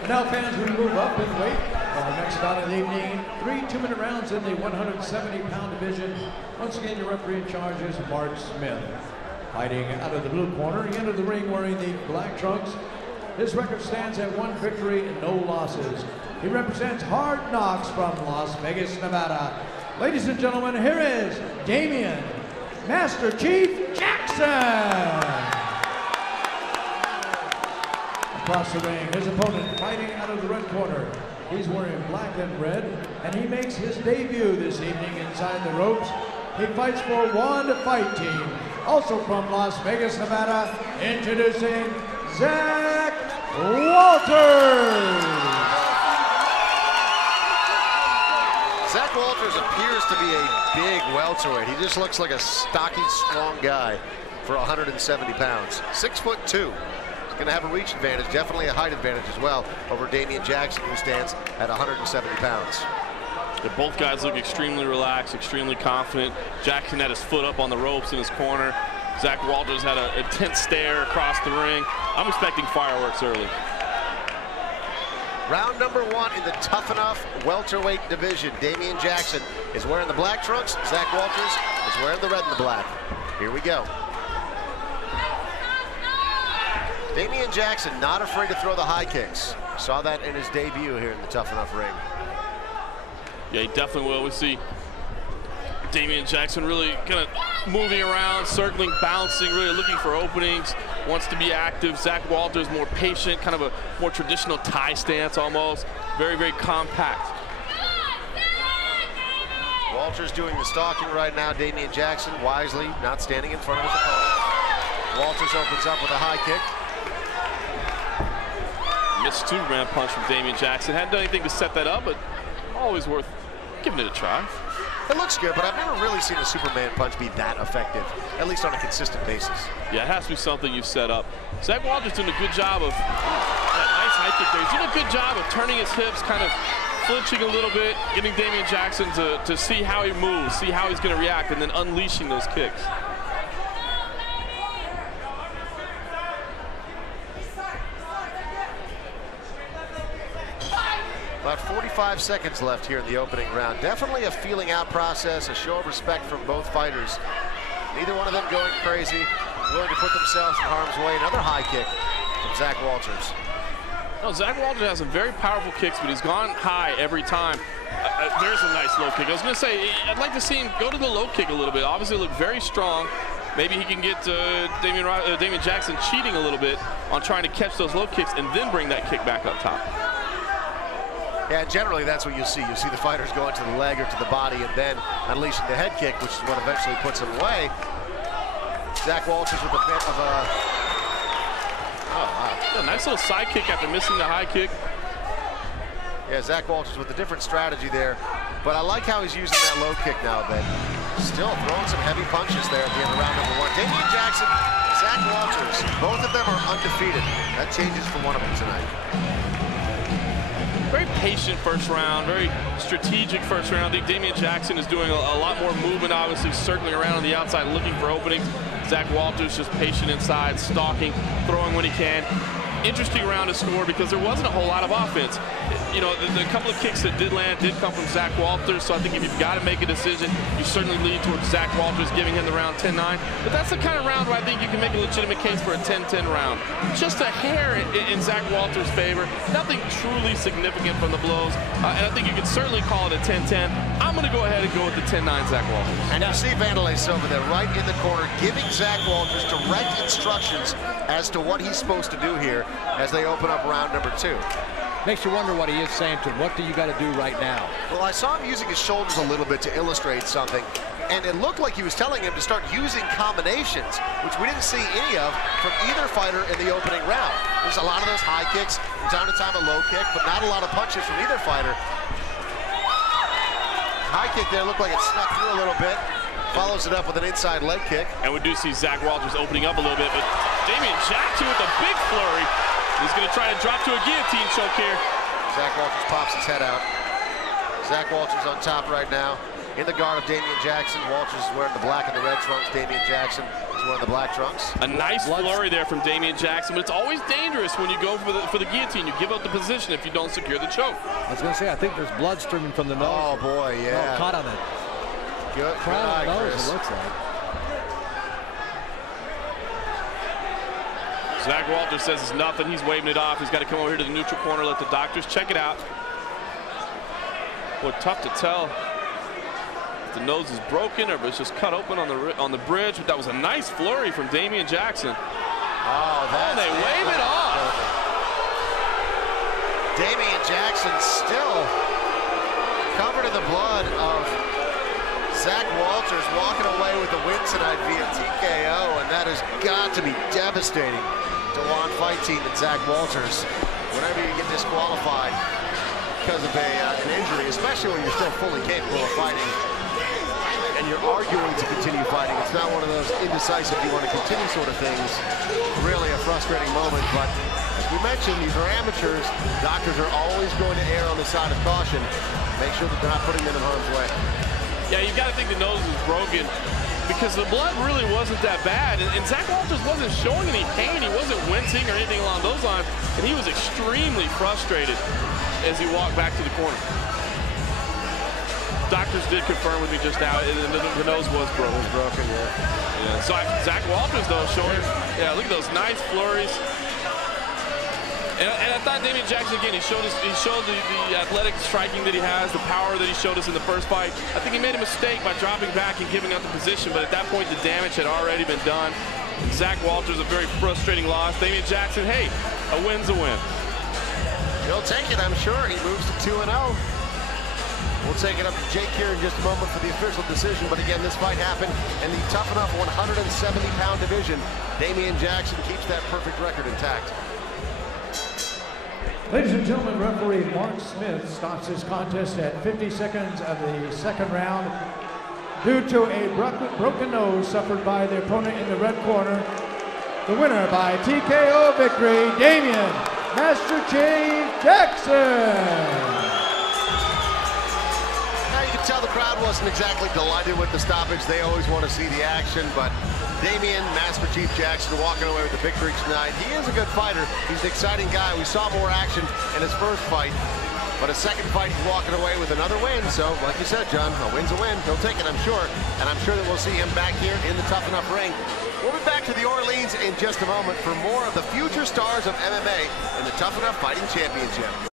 And now, fans, we move up in weight. Our next bout of the evening, 3 2-minute rounds in the 170-pound division. Once again, your referee in charge is Mark Smith. Fighting out of the blue corner, he entered the ring wearing the black trunks. His record stands at 1 victory and no losses. He represents Hard Knocks from Las Vegas, Nevada. Ladies and gentlemen, here is Damien, Master Chief Jackson. Across the ring, his opponent fighting out of the red corner. He's wearing black and red, and he makes his debut this evening inside the ropes. He fights for One Fight Team. Also from Las Vegas, Nevada, introducing Zach Walters. Zach Walters appears to be a big welterweight. He just looks like a stocky, strong guy for 170 pounds. 6'2". Going to have a reach advantage, definitely a height advantage as well over Damien Jackson, who stands at 170 pounds. Both guys look extremely relaxed, extremely confident. Jackson had his foot up on the ropes in his corner. Zach Walters had a tense stare across the ring. I'm expecting fireworks early. Round number 1 in the Tuff-N-Uff welterweight division. Damien Jackson is wearing the black trunks. Zach Walters is wearing the red and the black. Here we go. Damien Jackson not afraid to throw the high kicks. Saw that in his debut here in the Tuff-N-Uff ring. Yeah, he definitely will. We see Damien Jackson really kind of moving around, circling, bouncing, really looking for openings, wants to be active. Zach Walters more patient, kind of a more traditional Thai stance almost. Very, very compact. Walters doing the stalking right now. Damien Jackson wisely not standing in front of his opponent. Walters opens up with a high kick. Missed 2 round punch from Damien Jackson. Hadn't done anything to set that up, but always worth giving it a try. It looks good, but I've never really seen a Superman punch be that effective, at least on a consistent basis. Yeah, it has to be something you set up. Zach Walters doing a good job of that nice high kick there. He's doing a good job of turning his hips, kind of flinching a little bit, getting Damien Jackson to see how he moves, see how he's going to react, and then unleashing those kicks. About 45 seconds left here in the opening round. Definitely a feeling out process, a show of respect from both fighters. Neither one of them going crazy, willing to put themselves in harm's way. Another high kick from Zach Walters. No, Zach Walters has some very powerful kicks, but he's gone high every time. There's a nice low kick. I was going to say, I'd like to see him go to the low kick a little bit. Obviously, look very strong. Maybe he can get Damien Jackson cheating a little bit on trying to catch those low kicks and then bring that kick back up top. Yeah, generally that's what you see. You see the fighters going to the leg or to the body and then unleashing the head kick, which is what eventually puts him away. Zach Walters with a bit of a... Oh, wow. A nice little side kick after missing the high kick. Yeah, Zach Walters with a different strategy there. But I like how he's using that low kick now, Ben. Still throwing some heavy punches there at the end of round number 1. Damien Jackson, Zach Walters, both of them are undefeated. That changes for one of them tonight. Very patient first round, very strategic first round. I think Damien Jackson is doing a lot more movement, obviously circling around on the outside, looking for openings. Zach Walters just patient inside, stalking, throwing when he can. Interesting round to score because there wasn't a whole lot of offense. You know, the couple of kicks that did land did come from Zach Walters, so I think if you've got to make a decision, you certainly lean towards Zach Walters, giving him the round 10-9. But that's the kind of round where I think you can make a legitimate case for a 10-10 round. Just a hair in Zach Walters' favor. Nothing truly significant from the blows, and I think you can certainly call it a 10-10. I'm going to go ahead and go with the 10-9 Zach Walters. And you see Wanderlei Silva there right in the corner, giving Zach Walters direct instructions as to what he's supposed to do here as they open up round number 2. Makes you wonder what he is saying to him. What do you got to do right now? Well, I saw him using his shoulders a little bit to illustrate something, and it looked like he was telling him to start using combinations, which we didn't see any of from either fighter in the opening round. There's a lot of those high kicks, from time to time a low kick, but not a lot of punches from either fighter. High kick there looked like it snuck through a little bit. Follows it up with an inside leg kick. And we do see Zach Walters opening up a little bit, but Damien Jackson with a big flurry. He's going to try to drop to a guillotine choke here. Zach Walters pops his head out. Zach Walters on top right now in the guard of Damien Jackson. Walters is wearing the black and the red trunks. Damien Jackson is wearing the black trunks. A nice flurry there from Damien Jackson, but it's always dangerous when you go for the guillotine. You give up the position if you don't secure the choke. I was going to say, I think there's blood streaming from the nose. Oh, boy, yeah. Oh, caught on it. Good Crown eye, nose, Chris. it looks like. Zach Walters says it's nothing. He's waving it off. He's got to come over here to the neutral corner, let the doctors check it out. Boy, tough to tell if the nose is broken or if it's just cut open on the bridge. But that was a nice flurry from Damien Jackson. Oh, they wave it off. Damien Jackson still covered in the blood of Zach Walters, walking away with the win tonight via TKO, and that has got to be devastating to One Fight Team and Zach Walters. Whenever you get disqualified because of an injury, especially when you're still fully capable of fighting and you're arguing to continue fighting, it's not one of those indecisive, you want to continue sort of things. Really a frustrating moment, but as we mentioned, these are amateurs. Doctors are always going to err on the side of caution. Make sure that they're not putting them in harm's way. Yeah, you got to think the nose was broken because the blood really wasn't that bad. And Zach Walters wasn't showing any pain. He wasn't wincing or anything along those lines. And he was extremely frustrated as he walked back to the corner. Doctors did confirm with me just now the nose was broken. Yeah. So Zach Walters, though, showing, yeah, look at those nice flurries. And I thought Damien Jackson, again, he showed the athletic striking that he has, the power that he showed us in the first fight. I think he made a mistake by dropping back and giving up the position, but at that point, the damage had already been done. And Zach Walters, a very frustrating loss. Damien Jackson, hey, a win's a win. He'll take it, I'm sure. He moves to 2-0. We'll take it up to Jake here in just a moment for the official decision. But again, this fight happened in the Tuff-N-Uff 170-pound division. Damien Jackson keeps that perfect record intact. Ladies and gentlemen, referee Mark Smith stops his contest at 50 seconds of the second round due to a broken nose suffered by the opponent in the red corner. The winner by TKO victory, Damien Master Chief Jackson. Now you can tell the crowd wasn't exactly delighted with the stoppage. They always want to see the action, but Damien Master Chief Jackson walking away with the victory tonight. He is a good fighter. He's an exciting guy. We saw more action in his first fight, but his second fight, he's walking away with another win. So, like you said, John, a win's a win. He'll take it, I'm sure, and I'm sure that we'll see him back here in the Tuff-N-Uff ring. We'll be back to the Orleans in just a moment for more of the future stars of MMA in the Tuff-N-Uff Fighting Championship.